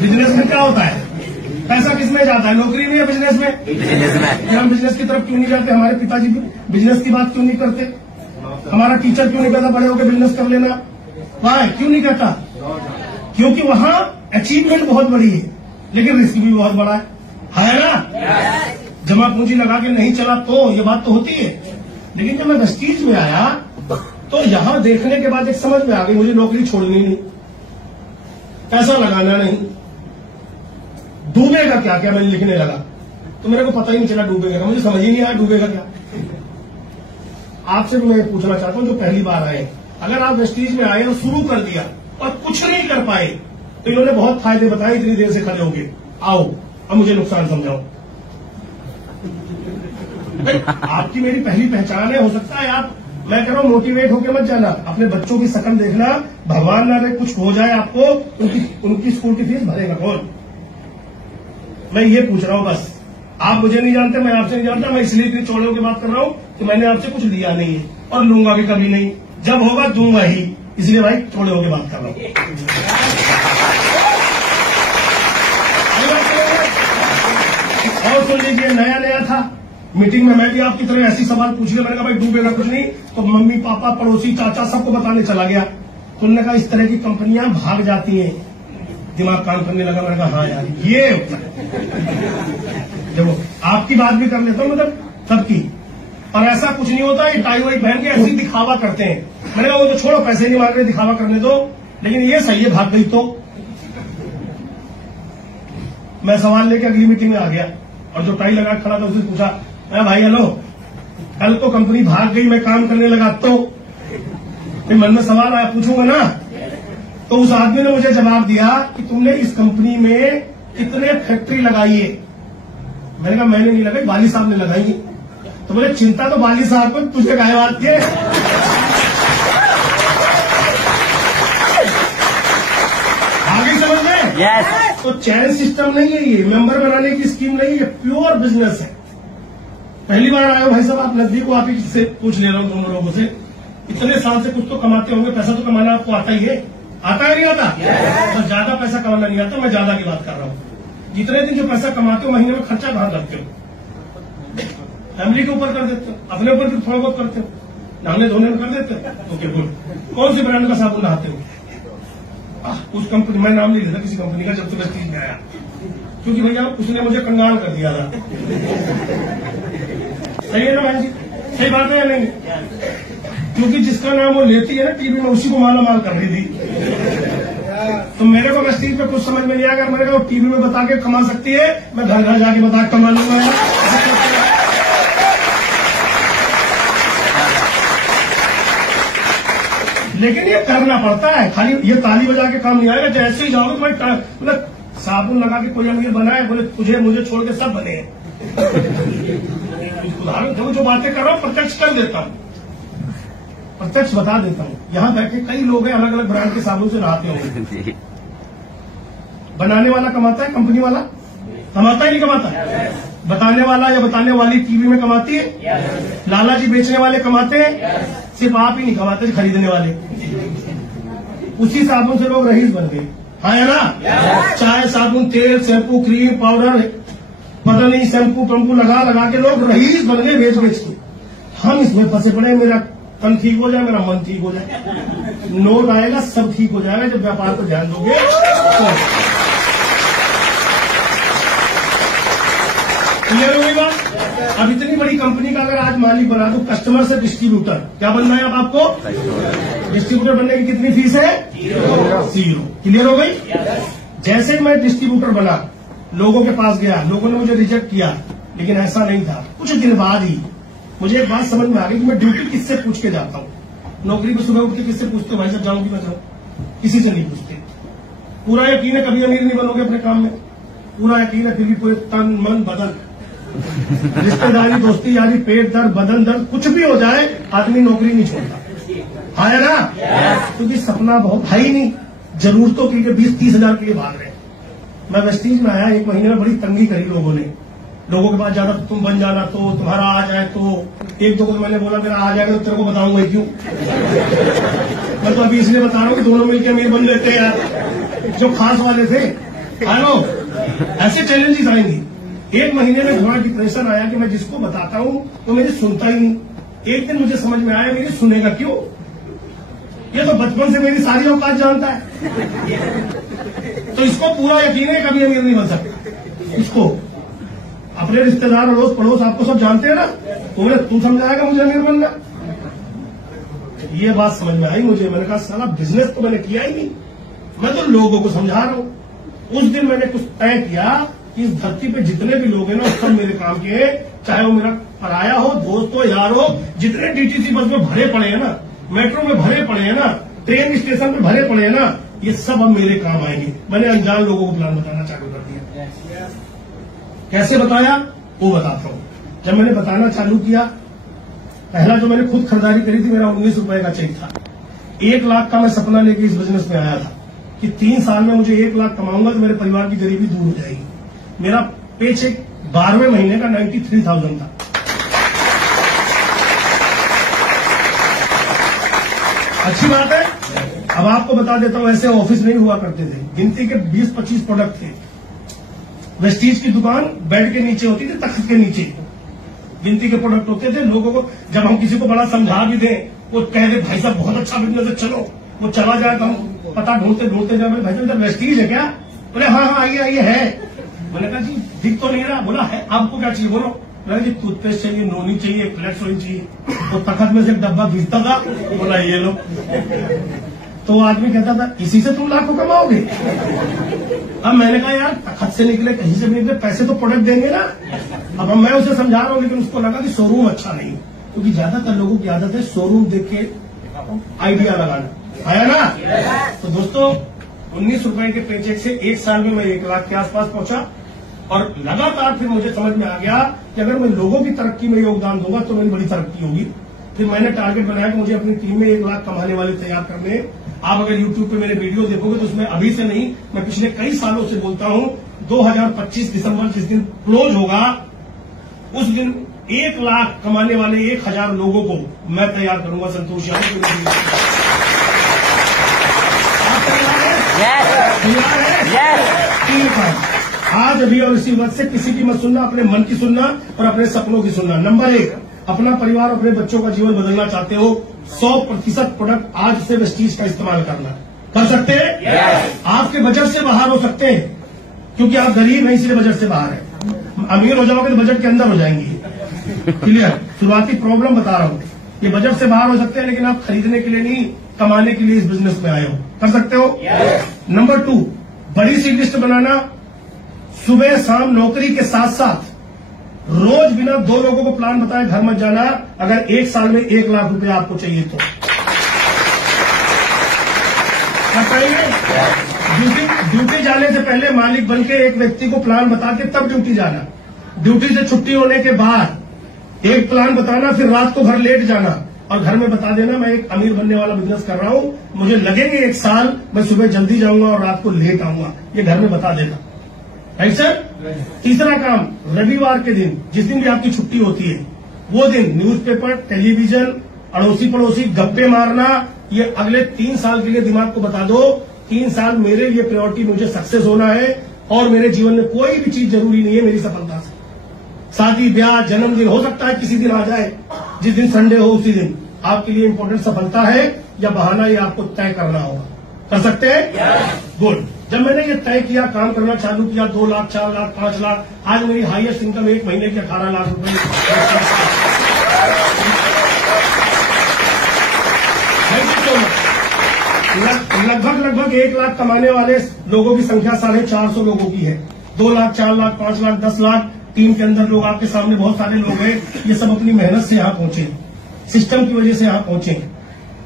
Business में क्या होता है, पैसा किसमें जाता है, नौकरी में या बिजनेस में? बिजनेस में। हम बिजनेस की तरफ क्यों नहीं जाते? हमारे पिताजी भी बिजनेस की बात क्यों नहीं करते? हमारा टीचर क्यों नहीं कहता बड़े होकर बिजनेस कर लेना? वाह, क्यों नहीं कहता? क्योंकि वहां अचीवमेंट बहुत बड़ी है, लेकिन रिस्क भी बहुत बड़ा है ना? जमा पूंजी लगा के नहीं चला तो ये बात तो होती है। लेकिन जब मैं वेस्टीज में आया तो यहां देखने के बाद एक समझ में आ गई, मुझे नौकरी छोड़नी नहीं, पैसा लगाना नहीं, डूबेगा क्या क्या मैंने लिखने लगा तो मेरे को पता ही नहीं चला डूबेगा क्या, मुझे समझ ही नहीं आया डूबेगा क्या। आपसे भी मैं पूछना चाहता हूं जो पहली बार आए, अगर आप वेस्टीज में आए और शुरू कर दिया और कुछ नहीं कर पाए तो इन्होंने बहुत फायदे बताए, इतनी देर से खड़े होंगे, आओ अब मुझे नुकसान समझाओ। आपकी मेरी पहली पहचान है, हो सकता है आप, मैं कह रहा हूं मोटिवेट होकर मत जाना, अपने बच्चों की शकल देखना, भगवान ना रहे कुछ हो जाए आपको, उनकी स्कूल की फीस भरेगा कौन? मैं ये पूछ रहा हूं बस। आप मुझे नहीं जानते, मैं आपसे नहीं जानता, मैं इसलिए इतनी चौड़ों की बात कर रहा हूं कि मैंने आपसे कुछ लिया नहीं है और लूंगा भी कभी नहीं, जब होगा दूंगा ही, इसलिए भाई चौड़े होकर बात कर रहा हूं। और सुन लीजिए, नया नया था, मीटिंग में मैं भी आपकी तरह ऐसी सवाल पूछ लिया, मैंने कहा भाई डूबेगा कुछ नहीं, तो मम्मी पापा पड़ोसी चाचा सबको बताने चला गया। तो उन्होंने कहा इस तरह की कंपनियां भाग जाती हैं, दिमाग काम करने लगा, मैंने कहा हाँ यार ये होता है। देखो आपकी बात भी कर लेता हूं, मतलब सबकी, और ऐसा कुछ नहीं होता, ये टाई वाई पहन के ऐसे दिखावा करते हैं। मैंने कहा वो तो छोड़ो, पैसे नहीं मांग रहे, दिखावा करने दो, लेकिन ये सही है भाग गई तो। मैं सवाल लेके अगली मीटिंग में आ गया और जो टाई लगा खड़ा था उससे पूछा, भाई हेलो, कल तो कंपनी भाग गई, मैं काम करने लगा तो? फिर मन में सवाल आया, पूछूंगा ना। तो उस आदमी ने मुझे जवाब दिया कि तुमने इस कंपनी में कितने फैक्ट्री लगाई है? मैंने कहा मैंने नहीं लगाई, बाली साहब ने लगाई। तो बोले चिंता तो बाली साहब को, तुझे गाय बात के। आगे समझ में? यस। तो चैन सिस्टम नहीं है ये, मेंबर बनाने की स्कीम नहीं है, प्योर बिजनेस है। पहली बार आए हो भाई साहब, आप नजदीक को, आप ही से पूछ ले रहा हूं दोनों लोगों से, इतने साल से कुछ तो कमाते होंगे, पैसा तो कमाना आपको आता ही है, आता है नहीं आता? तो ज्यादा पैसा कमाना नहीं आता, मैं ज्यादा की बात कर रहा हूँ। जितने दिन जो पैसा कमाते हो महीने में खर्चा कहाँ करते हो? फैमिली के ऊपर कर देते हो, अपने ऊपर भी थोड़ा बहुत करते हो, नहाने धोने में कर देते हो। Okay good. कौन सी ब्रांड का साबुन नहाते हो? उस कंपनी, मैं नाम नहीं लेता किसी कंपनी का, जब तक वेस्टीज में आया, क्योंकि भैया उसने मुझे कंगाल कर दिया था। सही है ना भाई जी? सही बात है या नहीं? क्योंकि जिसका नाम वो लेती है ना टीवी में, उसी को माला माल कर रही थी। तो मेरे को वेस्टीज में कुछ समझ में नहीं आया, अगर मेरे को टीवी में बता के कमा सकती है, मैं घर घर जाके बता के कमा लूंगा। लेकिन ये करना पड़ता है, खाली ये ताली बजा के काम नहीं आएगा। जैसे ही जाओगे भाई, मतलब साबुन लगा के कोई अमीर बनाए, बोले तुझे मुझे छोड़ के सब बने हैं। उदाहरण दो, जो बातें कर रहा हूं प्रत्यक्ष कर देता हूं, प्रत्यक्ष बता देता हूं। यहां बैठे कई लोग हैं, अलग अलग ब्रांड के साबुन से नहाते होंगे। बनाने वाला कमाता है, कंपनी वाला कमाता है नहीं कमाता? बताने वाला या बताने वाली टीवी में कमाती है, लाला जी बेचने वाले कमाते हैं, सिर्फ आप ही नहीं कमाते, खरीदने वाले। उसी साबुन से लोग रईस बन गए, हाँ है ना? चाय, साबुन, तेल, शैम्पू, क्रीम, पाउडर, पता नहीं शैम्पू पंपू लगा लगा के लोग रईस बन गए बेच बेच के। हम इसमें फंसे पड़े, मेरा तन ठीक हो जाए, मेरा मन ठीक हो जाए, नोट आएगा, सब ठीक हो जाएगा जब व्यापार पर ध्यान दोगे तो। क्लियर हो गई बात? अब इतनी बड़ी कंपनी का अगर आज मालिक बना दो, कस्टमर से डिस्ट्रीब्यूटर, क्या बनना है अब आपको? डिस्ट्रीब्यूटर बनने की कितनी फीस है? 0। क्लियर हो गई? जैसे ही मैं डिस्ट्रीब्यूटर बना, लोगों के पास गया, लोगों ने मुझे रिजेक्ट किया, लेकिन ऐसा नहीं था। कुछ दिन बाद ही मुझे एक बात समझ में आ गई कि मैं ड्यूटी किससे पूछ के जाता हूँ। नौकरी को सुबह उठ के किससे पूछते हो? भाई साहब जाऊंगी मैं जाऊँ? किसी से नहीं पूछते। पूरा यकीन है कभी अमीर नहीं बनोगे अपने काम में, पूरा यकीन है, फिर भी पूरे तन मन बदन, रिश्तेदारी, दोस्ती यारी, पेट दर्द, बदन दर्द, कुछ भी हो जाए, आदमी नौकरी नहीं छोड़ता, है ना? क्योंकि सपना बहुत है ही नहीं, जरूरतों के लिए 20-30 हजार के लिए भाग रहे। मैं वेस्टीज में आया, 1 महीने में बड़ी तंगी करी लोगों ने, लोगों के पास ज्यादा तुम बन जाना तो, तुम्हारा आ जाए तो। एक दो को मैंने बोला मेरा आ जाएगा तो तेरे को बताऊंगा क्यों। मैं तो अभी इसलिए बता रहा हूँ कि दोनों मिलकर अमीर बन लेते हैं यार, जो खास वाले थे। नो ऐसे चैलेंजेस आएंगे। एक महीने में थोड़ा डिप्रेशन आया कि मैं जिसको बताता हूं तो मेरी सुनता ही नहीं। एक दिन मुझे समझ में आया मेरी सुनेगा क्यों, ये तो बचपन से मेरी सारी औकात जानता है, तो इसको पूरा यकीन है कभी अमीर नहीं बन सकता। इसको अपने रिश्तेदार अड़ोस पड़ोस आपको सब जानते हैं ना, तो बोले तू समझाएगा मुझे अमीर बनना। ये बात समझ में आई मुझे। मैंने कहा साला बिजनेस तो मैंने किया ही नहीं, मैं तो लोगों को समझा रहा हूं। उस दिन मैंने कुछ तय किया कि इस धरती पे जितने भी लोग हैं ना सब मेरे काम के हैं, चाहे वो मेरा पराया हो, दोस्त हो, यार हो। जितने डीटीसी बस में भरे पड़े हैं ना, मेट्रो में भरे पड़े हैं ना, ट्रेन स्टेशन पे भरे पड़े हैं ना, ये सब अब मेरे काम आएंगे। मैंने अनजान लोगों को प्लान बताना चालू कर दिया। कैसे बताया वो बताता हूं। जब मैंने बताना चालू किया, पहला जो मैंने खुद खरीदारी करी थी मेरा 19 रुपए का चेक था। 1 लाख का मैं सपना लेके इस बिजनेस में आया था कि 3 साल में मुझे 1 लाख कमाऊंगा तो मेरे परिवार की गरीबी दूर हो जाएगी। मेरा पे चेक 12वें महीने का 93,000 था। अच्छी बात है। अब आपको बता देता हूं, ऐसे ऑफिस नहीं हुआ करते थे। गिनती के 20-25 प्रोडक्ट थे। वेस्टीज की दुकान बेड के नीचे होती थी, तख्त के नीचे गिनती के प्रोडक्ट होते थे। लोगों को जब हम किसी को बड़ा समझा भी दें, वो कह दे भाई साहब बहुत अच्छा बिजनेस है, चलो। वो चला जाए तो हम पता ढूंढते ढूंढते जाए, भाई साहब वेस्टीज है क्या? बोले हाँ हाँ आइए आइए है। मैंने कहा जी दिख तो नहीं रहा। बोला है, आपको क्या चाहिए बोलो। बोला जी टूथपेस्ट चाहिए, नोनी चाहिए, फ्लैक्सोइन चाहिए। तो तखत में से एक डब्बा गिरता था, बोला ये लो। तो आदमी कहता था इसी से तुम लाखों कमाओगे। अब मैंने कहा यार तखत से निकले कहीं से भी निकले, पैसे तो प्रोडक्ट देंगे ना। अब मैं उसे समझा रहा हूँ, लेकिन उसको लगा कि शोरूम अच्छा नहीं, क्योंकि ज्यादातर लोगों की आदत है शोरूम देख के आइडिया लगाना। आया ना? तो दोस्तों 19 रुपए के पेचेक से 1 साल में मैं 1 लाख के आसपास पहुंचा। और लगातार फिर मुझे समझ में आ गया कि अगर मैं लोगों की तरक्की में योगदान दूंगा तो मेरी बड़ी तरक्की होगी। फिर मैंने टारगेट बनाया कि मुझे अपनी टीम में 1 लाख कमाने वाले तैयार करने। आप अगर YouTube पे मेरे वीडियो देखोगे तो उसमें अभी से नहीं, मैं पिछले कई सालों से बोलता हूं 2025 दिसंबर जिस दिन क्लोज होगा उस दिन 1 लाख कमाने वाले 1000 लोगों को मैं तैयार करूंगा। संतोष यादव आज अभी और इसी वक्त से किसी की मत सुनना, अपने मन की सुनना और अपने सपनों की सुनना। नंबर 1, अपना परिवार अपने बच्चों का जीवन बदलना चाहते हो, 100% प्रोडक्ट आज से वेस्टीज का इस्तेमाल करना। कर सकते हैं? आपके बजट से बाहर हो सकते हैं, क्योंकि आप गरीब हैं इसलिए बजट से बाहर है। अमीर हो जाओगे तो बजट के अंदर हो जाएंगे। क्लियर? शुरुआती प्रॉब्लम बता रहा हूं। ये बजट से बाहर हो सकते हैं, लेकिन आप खरीदने के लिए नहीं, कमाने के लिए इस बिजनेस में आए हो। कर सकते हो? नंबर 2, बड़ी सी लिस्ट बनाना। सुबह शाम नौकरी के साथ साथ रोज बिना 2 लोगों को प्लान बताए घर मत जाना। अगर 1 साल में 1 लाख रुपए आपको चाहिए तो ड्यूटी जाने से पहले मालिक बन के एक व्यक्ति को प्लान बता के तब ड्यूटी जाना। ड्यूटी से छुट्टी होने के बाद एक प्लान बताना, फिर रात को घर लेट जाना और घर में बता देना मैं एक अमीर बनने वाला बिजनेस कर रहा हूं, मुझे लगेंगे 1 साल, मैं सुबह जल्दी जाऊंगा और रात को लेट आऊंगा। ये घर में बता देना। Right sir? तीसरा काम, रविवार के दिन जिस दिन भी आपकी छुट्टी होती है वो दिन न्यूज़पेपर, टेलीविजन, अड़ोसी पड़ोसी गप्पे मारना। ये अगले 3 साल के लिए दिमाग को बता दो, 3 साल मेरे लिए प्रायोरिटी, मुझे सक्सेस होना है और मेरे जीवन में कोई भी चीज जरूरी नहीं है मेरी सफलता से। शादी ब्याह जन्मदिन हो सकता है किसी दिन आ जाए, जिस दिन संडे हो उसी दिन। आपके लिए इंपॉर्टेंट सफलता है या बहाना, ये आपको तय करना होगा। कर सकते हैं? गुड। जब मैंने ये तय किया, काम करना चालू किया, 2 लाख, 4 लाख, 5 लाख, आज मेरी हाईएस्ट इनकम 1 महीने की 18 लाख रुपए। लगभग 1 लाख कमाने वाले लोगों की संख्या 450 लोगों की है। 2 लाख, 4 लाख, 5 लाख, 10 लाख टीम के अंदर लोग आपके सामने बहुत सारे लोग हैं। ये सब अपनी मेहनत से यहाँ पहुंचे, सिस्टम की वजह से यहाँ पहुंचे।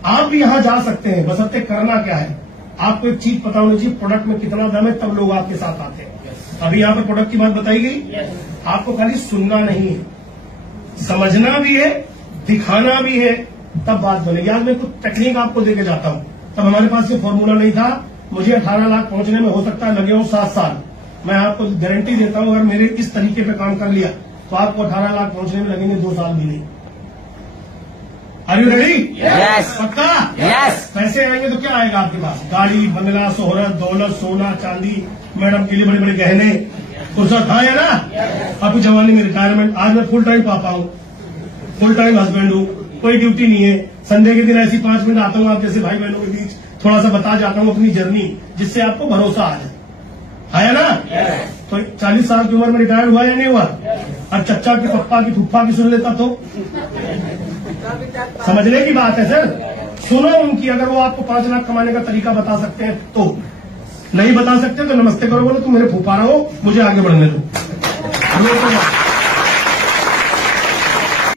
आप भी यहाँ जा सकते हैं, बशर्ते करना क्या है, आपको एक चीज पता होनी चाहिए, प्रोडक्ट में कितना दम है, तब लोग आपके साथ आते हैं। अभी यहाँ पर प्रोडक्ट की बात बताई गई। आपको खाली सुनना नहीं है, समझना भी है, दिखाना भी है, तब बात बनेगी। आज मैं कुछ टेक्निक आपको देके जाता हूँ। तब हमारे पास ये फॉर्मूला नहीं था। मुझे 18 लाख पहुंचने में हो सकता है लगे हो 7 साल। मैं आपको गारंटी देता हूँ, अगर मेरे इस तरीके पे काम कर लिया तो आपको 18 लाख पहुंचने में लगेंगे 2 साल भी नहीं। Are you ready? यस। पक्का? यस। पैसे आएंगे तो क्या आएगा आपके पास? गाड़ी, बंगला, शोहरत, दौलत, सोना, चांदी, मैडम के लिए बड़े बड़े गहने, फुर्सत हाँ या ना? आपकी जवानी में रिटायरमेंट। आज मैं फुल टाइम पापा हूँ, फुल टाइम हस्बैंड हूँ, कोई ड्यूटी नहीं है। संडे के दिन ऐसी 5 मिनट आता हूँ आप जैसे भाई बहनों के बीच, थोड़ा सा बता जाता हूँ अपनी जर्नी, जिससे आपको भरोसा आ जाए, है ना? तो 40 साल की उम्र में रिटायर हुआ या नहीं हुआ? और चच्चा की, पप्पा की, फुप्पा की सुन लेता तो? समझने की बात है सर, सुनो उनकी। अगर वो आपको 5 लाख कमाने का तरीका बता सकते हैं तो, नहीं बता सकते तो नमस्ते करो, बोलो तुम मेरे फूफा रहो, मुझे आगे बढ़ने दो।